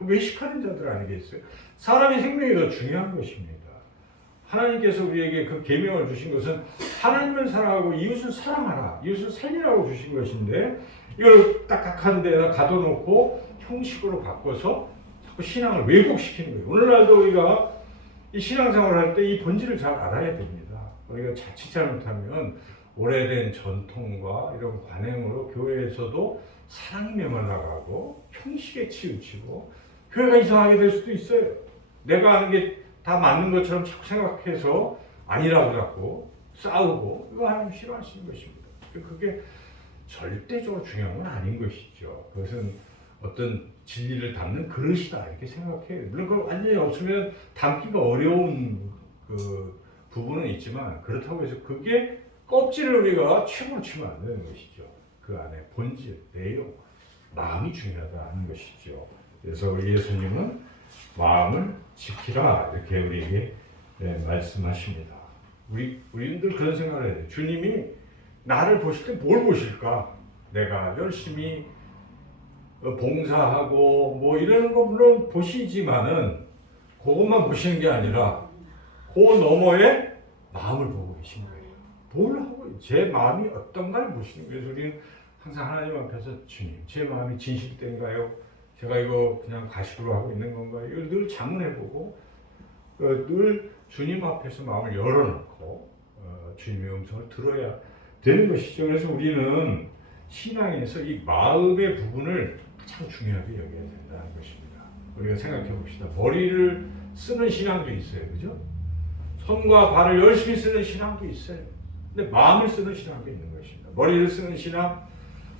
외식하는 자들 아니겠어요? 사람의 생명이 더 중요한 것입니다. 하나님께서 우리에게 그 계명을 주신 것은 하나님을 사랑하고 이웃을 사랑하라, 이웃을 살리라고 주신 것인데 이걸 딱딱한 데다 가둬놓고 형식으로 바꿔서 자꾸 신앙을 왜곡시키는 거예요. 오늘날도 우리가 이 신앙생활을 할 때 이 본질을 잘 알아야 됩니다. 우리가 자칫 잘못하면 오래된 전통과 이런 관행으로 교회에서도 사랑이 메말라가고 형식에 치우치고 교회가 이상하게 될 수도 있어요. 내가 아는 게 다 맞는 것처럼 자꾸 생각해서 아니라고 자꾸 싸우고 이거 하나님 싫어하시는 것입니다. 그게 절대적으로 중요한 건 아닌 것이죠. 그것은 어떤 진리를 담는 그릇이다 이렇게 생각해요. 물론 그걸 완전히 없으면 담기가 어려운 그 부분은 있지만 그렇다고 해서 그게 껍질을 우리가 최고로 치면 안 되는 것이죠. 그 안에 본질, 내용, 마음이 중요하다는 것이죠. 그래서 우리 예수님은 마음을 지키라 이렇게 우리에게 말씀하십니다. 우리들 그런 생각을 해야 돼요. 주님이 나를 보실 때 뭘 보실까? 내가 열심히 봉사하고 뭐 이러는 거 물론 보시지만은 그것만 보시는 게 아니라 그 너머에 마음을 보고 계신 거예요. 뭘 하고 제 마음이 어떤가를 보시는 거예요. 그래서 우리는 항상 하나님 앞에서 주님, 제 마음이 진실된가요? 제가 이거 그냥 가식으로 하고 있는 건가요? 이걸 늘 자문해보고 늘 주님 앞에서 마음을 열어놓고 주님의 음성을 들어야 되는 것이죠. 그래서 우리는 신앙에서 이 마음의 부분을 가장 중요하게 여겨야 된다는 것입니다. 우리가 생각해 봅시다. 머리를 쓰는 신앙도 있어요. 그죠? 손과 발을 열심히 쓰는 신앙도 있어요. 근데 마음을 쓰는 신앙도 있는 것입니다. 머리를 쓰는 신앙,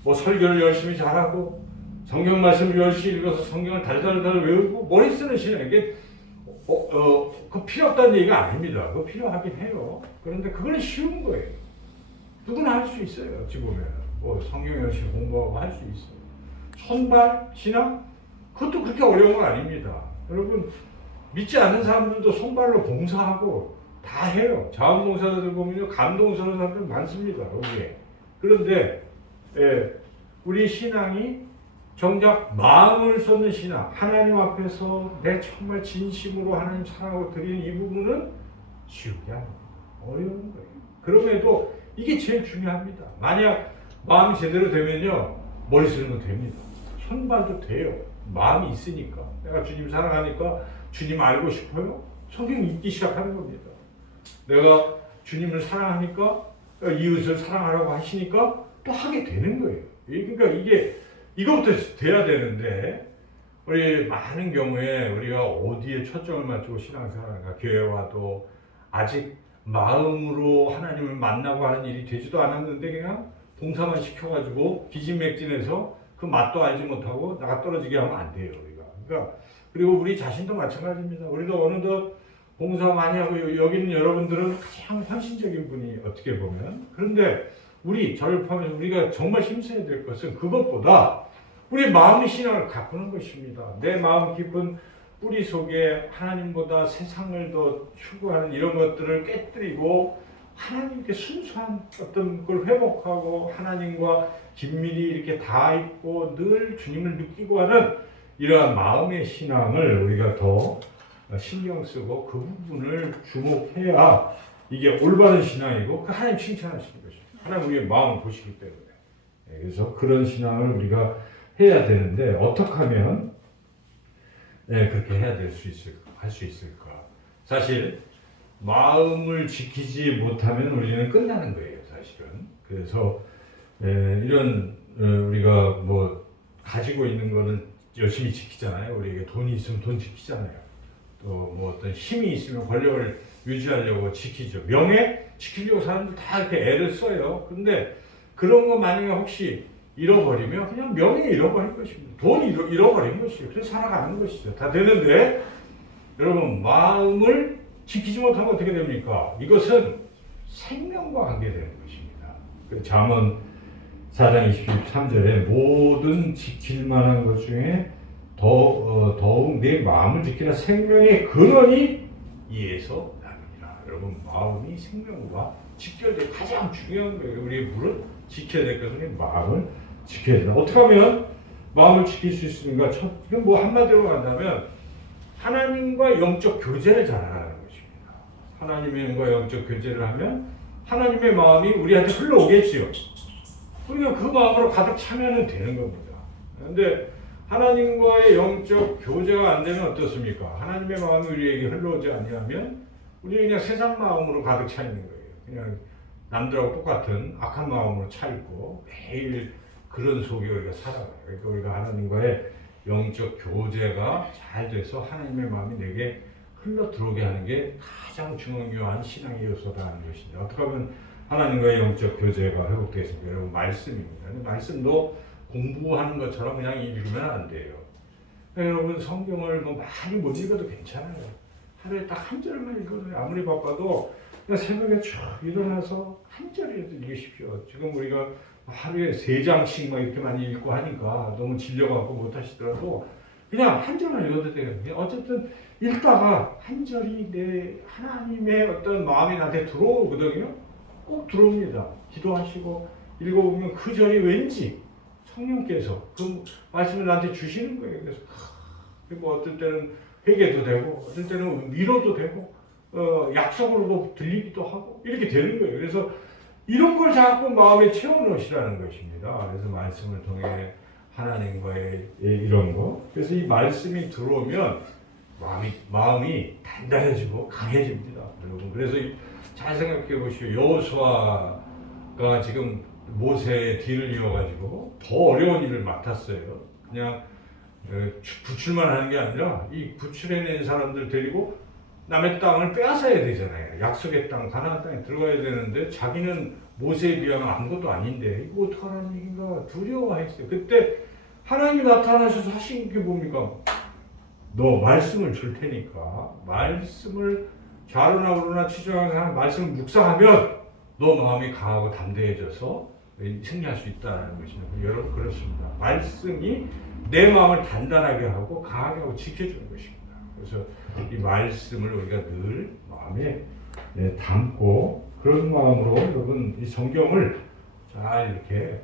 뭐 설교를 열심히 잘하고 성경 말씀을 열심히 읽어서 성경을 달달달 외우고 머리 쓰는 신앙, 이게 그 필요 없다는 얘기가 아닙니다. 그거 필요하긴 해요. 그런데 그거는 쉬운 거예요. 누구나 할 수 있어요. 어찌 보면 뭐 성경 열심히 공부하고 할 수 있어요. 손발 신앙, 그것도 그렇게 어려운 건 아닙니다. 여러분 믿지 않는 사람들도 손발로 봉사하고 다 해요. 자원봉사자들 보면요, 감동스러운 사람들 많습니다. 여기에. 그런데 우리 신앙이 정작 마음을 쏟는 신앙, 하나님 앞에서 내 정말 진심으로 하나님 사랑하고 드리는 이 부분은 쉬운 게 아닙니다. 어려운 거예요. 그럼에도 이게 제일 중요합니다. 만약 마음이 제대로 되면요, 머리 쓰는 건 됩니다. 손발도 돼요. 마음이 있으니까. 내가 주님 사랑하니까 주님 알고 싶어요? 성경 읽기 시작하는 겁니다. 내가 주님을 사랑하니까 이웃을 사랑하라고 하시니까 또 하게 되는 거예요. 그러니까 이거부터 돼야 되는데, 우리 많은 경우에 우리가 어디에 초점을 맞추고 신앙생활하는가, 교회 와도 아직 마음으로 하나님을 만나고 하는 일이 되지도 않았는데 그냥 봉사만 시켜가지고 기진맥진해서 그 맛도 알지 못하고 나가 떨어지게 하면 안 돼요. 그러니까 그리고 우리 자신도 마찬가지입니다. 우리도 어느덧 봉사 많이 하고 여기 있는 여러분들은 가장 헌신적인 분이 어떻게 보면, 그런데 저를 포함해서 우리가 정말 힘써야 될 것은 그것보다 우리 마음의 신앙을 가꾸는 것입니다. 내 마음 깊은 뿌리 속에 하나님보다 세상을 더 추구하는 이런 것들을 깨뜨리고 하나님께 순수한 어떤 걸 회복하고 하나님과 긴밀히 이렇게 닿아 있고 늘 주님을 느끼고 하는 이러한 마음의 신앙을 우리가 더 신경 쓰고 그 부분을 주목해야 이게 올바른 신앙이고 그 하나님 칭찬하시는 것입니다. 하나님 우리의 마음을 보시기 때문에. 그래서 그런 신앙을 우리가 해야 되는데 어떻게 하면 그렇게 해야 될 수 있을까? 할 수 있을까? 사실 마음을 지키지 못하면 우리는 끝나는 거예요, 사실은. 그래서 이런 우리가 뭐 가지고 있는 거는 열심히 지키잖아요. 우리에게 돈이 있으면 돈 지키잖아요. 또 뭐 어떤 힘이 있으면 권력을 유지하려고 지키죠. 명예 지키려고 사람들 다 이렇게 애를 써요. 근데 그런 거 만약에 혹시 잃어버리면 그냥 명예 잃어버린 것입니다. 돈 잃어버린 것이죠. 그래서 살아가는 것이죠. 다 되는데 여러분 마음을 지키지 못하면 어떻게 됩니까? 이것은 생명과 관계되는 것입니다. 그 잠언 4장 23절에 모든 지킬 만한 것 중에 더욱 내 마음을 지키라. 생명의 근원이 이에서 나느니라. 여러분 마음이 생명과 직결된 가장 중요한 거예요. 우리의 물은 지켜야 될 것은 마음을 지켜야 된다. 어떻게 하면 마음을 지킬 수 있습니까? 이건 뭐 한마디로 한다면 하나님과 영적 교제를 잘하는 것입니다. 하나님과 영적 교제를 하면 하나님의 마음이 우리한테 흘러오겠지요. 우리가 그 마음으로 가득 차면 되는 겁니다. 그런데 하나님과의 영적 교제가 안 되면 어떻습니까? 하나님의 마음이 우리에게 흘러오지 아니하면 우리는 그냥 세상 마음으로 가득 차 있는 거예요. 그냥 남들하고 똑같은 악한 마음으로 차 있고 매일 그런 속에 우리가 살아가요. 그러니까 우리가 하나님과의 영적 교제가 잘 돼서 하나님의 마음이 내게 흘러 들어오게 하는 게 가장 중요한 신앙의 요소라는 것이죠. 어떻게 하면 하나님과의 영적 교제가 회복되겠습니까? 여러분 말씀입니다. 말씀도 공부하는 것처럼 그냥 읽으면 안 돼요. 그러니까 여러분 성경을 뭐 많이 못 읽어도 괜찮아요. 하루에 딱 한 절만 읽어도 아무리 바빠도 그냥 새벽에 쭉 일어나서 한 절이라도 읽으십시오. 지금 우리가 하루에 3장씩 막 이렇게 많이 읽고 하니까 너무 질려갖고 못 하시더라도 그냥 한 절만 읽어도 되거든요. 어쨌든 읽다가 한 절이 내 하나님의 어떤 마음이 나한테 들어오거든요. 꼭 들어옵니다. 기도하시고 읽어보면 그 절이 왠지 성령께서 그 말씀을 나한테 주시는 거예요. 그래서 그리고 어떤 때는 회개도 되고 어떤 때는 위로도 되고 약속으로도 들리기도 하고 이렇게 되는 거예요. 그래서 이런 걸 자꾸 마음에 채워넣으시라는 것입니다. 그래서 말씀을 통해 하나님과의 이런 거. 그래서 이 말씀이 들어오면 마음이 단단해지고 강해집니다. 여러분. 그래서 잘 생각해 보시오. 여호수아가 지금 모세의 뒤를 이어가지고 더 어려운 일을 맡았어요. 그냥 구출만 하는 게 아니라 이 구출해낸 사람들 데리고 남의 땅을 빼앗아야 되잖아요. 약속의 땅, 가나안 땅에 들어가야 되는데 자기는 모세에 비하면 아무것도 아닌데 이거 어떡하라는 얘기인가 두려워했어요. 그때 하나님이 나타나셔서 하신 게 뭡니까? 너 말씀을 줄 테니까 말씀을 좌로나 우로나 치중하는 말씀을 묵상하면 너 마음이 강하고 담대해져서 승리할 수 있다는 것입니다. 여러분 그렇습니다. 말씀이 내 마음을 단단하게 하고 강하게 하고 지켜주는 것입니다. 그래서 이 말씀을 우리가 늘 마음에 담고 그런 마음으로 여러분 이 성경을 잘 이렇게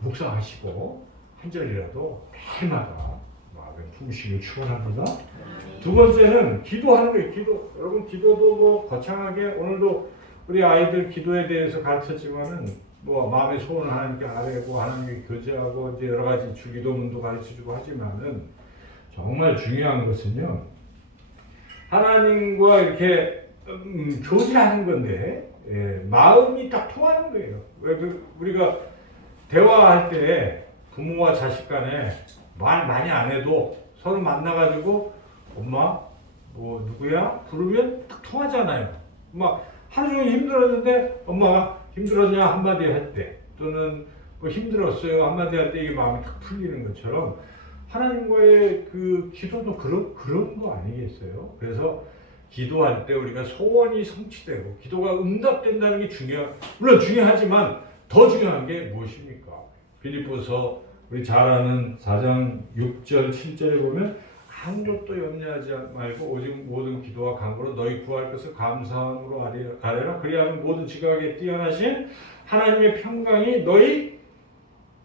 묵상하시고 한 절이라도 매일마다 마음에 품으시길 축원합니다. 두 번째는 기도하는 거예요. 기도. 여러분 기도도 뭐 거창하게 오늘도 우리 아이들 기도에 대해서 가르쳤지만은 뭐 마음의 소원을 하나님께 아뢰고 하나님께 교제하고 이제 여러 가지 주기도문도 가르쳐주고 하지만은 정말 중요한 것은요 하나님과 이렇게 교제하는 건데 마음이 딱 통하는 거예요. 왜 우리가 대화할 때 부모와 자식 간에 말 많이 안 해도 서로 만나가지고 엄마 뭐 누구야 부르면 딱 통하잖아요. 막 하루 종일 힘들었는데 엄마가 힘들었냐 한마디 할 때 또는 뭐 힘들었어요 한마디 할 때 이게 마음이 딱 풀리는 것처럼 하나님과의 그 기도도 그런 거 아니겠어요? 그래서 기도할 때 우리가 소원이 성취되고 기도가 응답된다는 게 물론 중요하지만 더 중요한 게 무엇입니까? 빌립보서 우리 잘 아는 4장 6절 7절에 보면 아무것도 염려하지 말고 오직 모든 기도와 간구로 너희 구할 것을 감사함으로 아뢰라. 그리하면 모든 지각에 뛰어나신 하나님의 평강이 너희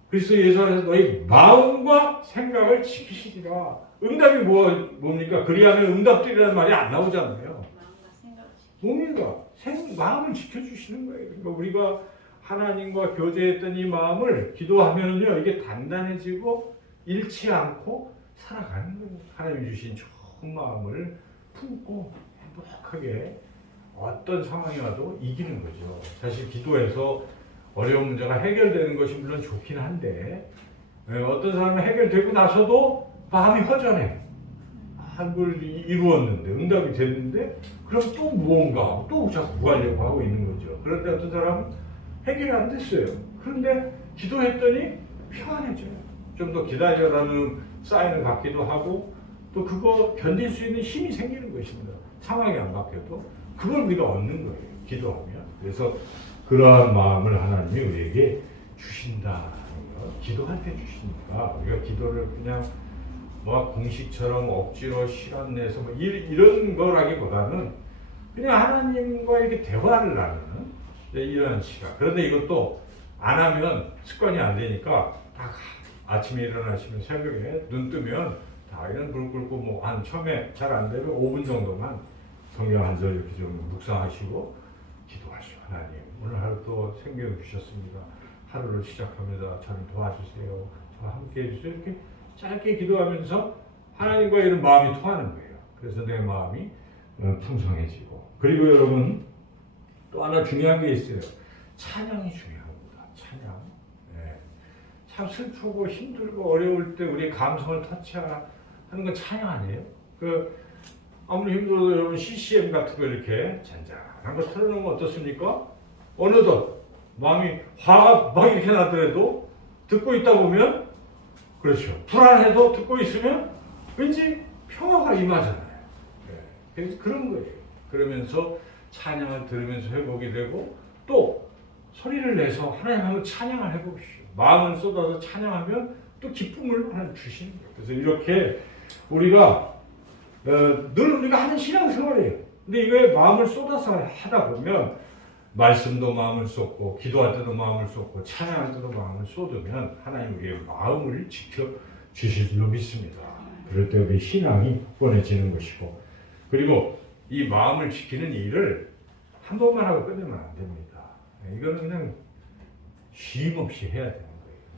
그리스도 예수 안에서 너희 마음과 생각을 지키시리라. 응답이 뭡니까? 그리하면 응답들이라는 말이 안 나오잖아요. 뭡니까? 마음을 지켜주시는 거예요. 그러니까 우리가 하나님과 교제했던 이 마음을 기도하면요 이게 단단해지고 잃지 않고 살아가는 거예요. 하나님이 주신 좋은 마음을 품고 행복하게 어떤 상황이 와도 이기는 거죠. 사실 기도해서 어려운 문제가 해결되는 것이 물론 좋긴 한데 어떤 사람은 해결되고 나서도 마음이 허전해. 뭘 이루었는데 응답이 됐는데 그럼 또 무언가 또 자꾸 구하려고 하고 있는 거죠. 그런데 어떤 사람은 해결이 안 됐어요. 그런데 기도했더니 평안해져요. 좀 더 기다려라는 사인을 받기도 하고 또 그거 견딜 수 있는 힘이 생기는 것입니다. 상황이 안 바뀌어도 그걸 우리가 얻는 거예요. 기도하면. 그래서 그러한 마음을 하나님이 우리에게 주신다는 거. 기도할 때 주시니까 우리가 기도를 그냥 뭐 공식처럼 억지로 시간 내서 뭐 이런 거라기보다는 그냥 하나님과 이렇게 대화를 나누는 이런 시간. 그런데 이것도 안 하면 습관이 안 되니까 딱 아침에 일어나시면 새벽에 눈 뜨면 다 이런 불 끄고 뭐 한 처음에 잘 안 되면 5분 정도만 성경 한 절 이렇게 좀 묵상하시고 기도하시고 하나님 오늘 하루 또 생명 주셨습니다. 하루를 시작합니다. 저를 도와주세요. 저와 함께 해주세요. 이렇게 짧게 기도하면서 하나님과 이런 마음이 통하는 거예요. 그래서 내 마음이 풍성해지고 그리고 여러분 또 하나 중요한 게 있어요. 찬양이 중요합니다. 찬양. 네. 참 슬프고 힘들고 어려울 때 우리 감성을 터치하는 건 찬양 아니에요? 아무리 힘들어도 여러분 CCM 같은 거 이렇게 잔잔한 거 틀어놓으면 어떻습니까? 어느덧 마음이 화가 막 이렇게 나더라도 듣고 있다 보면 그렇죠. 불안해도 듣고 있으면 왠지 평화가 임하잖아요. 네. 그래서 그런 거예요. 그러면서 찬양을 들으면서 회복이 되고 또 소리를 내서 하나님 한번 찬양을 해보십시오. 마음을 쏟아서 찬양하면 또 기쁨을 하나님 주시는 거예요. 그래서 이렇게 우리가 늘 우리가 하는 신앙생활이에요. 근데 이거에 마음을 쏟아서 하다 보면 말씀도 마음을 쏟고 기도할 때도 마음을 쏟고 찬양할 때도 마음을 쏟으면 하나님 우리의 마음을 지켜 주실 줄로 믿습니다. 그럴 때 우리 신앙이 굳건해지는 것이고, 그리고 이 마음을 지키는 일을 한 번만 하고 끝내면 안 됩니다. 이거는 그냥 쉼 없이 해야 되는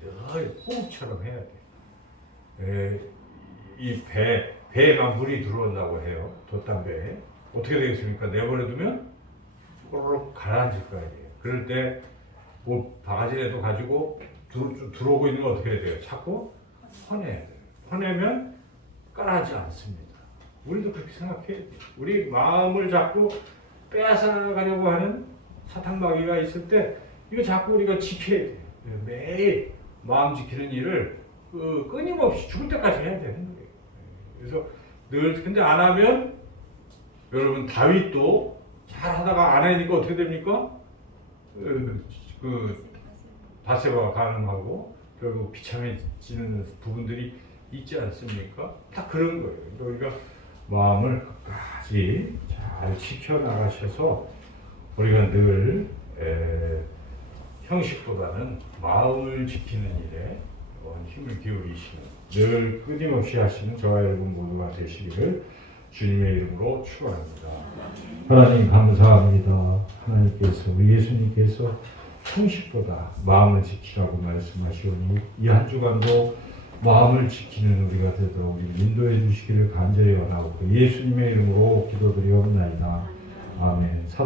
거예요. 늘 호흡처럼 해야 돼요. 이 배에만 물이 들어온다고 해요. 돛담배에. 어떻게 되겠습니까? 내버려두면 꼬르륵 가라앉을 거 아니에요. 그럴 때 뭐 바가지라도 가지고 들어오고 있는 거 어떻게 해야 돼요? 자꾸 퍼내야 돼요. 퍼내면 깔아지 않습니다. 우리도 그렇게 생각해야 돼요. 우리 마음을 자꾸 빼앗아가려고 하는 사탕마귀가 있을 때 이거 자꾸 우리가 지켜야 돼요. 매일 마음 지키는 일을 끊임없이 죽을 때까지 해야 되는 거예요. 그래서 늘 근데 안 하면 여러분 다윗도 잘 하다가 안 하니까 어떻게 됩니까? 바세바가 가늠하고 결국 비참해지는 부분들이 있지 않습니까? 다 그런 거예요. 우리가 마음을 끝까지 잘 지켜나가셔서 우리가 늘 형식보다는 마음을 지키는 일에 힘을 기울이시는, 늘 끊임없이 하시는 저와 여러분 모두가 되시기를 주님의 이름으로 축원합니다. 하나님 감사합니다. 하나님께서 우리 예수님께서 형식보다 마음을 지키라고 말씀하시오니 이 한 주간도 마음을 지키는 우리가 되도록 우리 인도해 주시기를 간절히 원하고 예수님의 이름으로 기도드리옵나이다. 아멘. 사도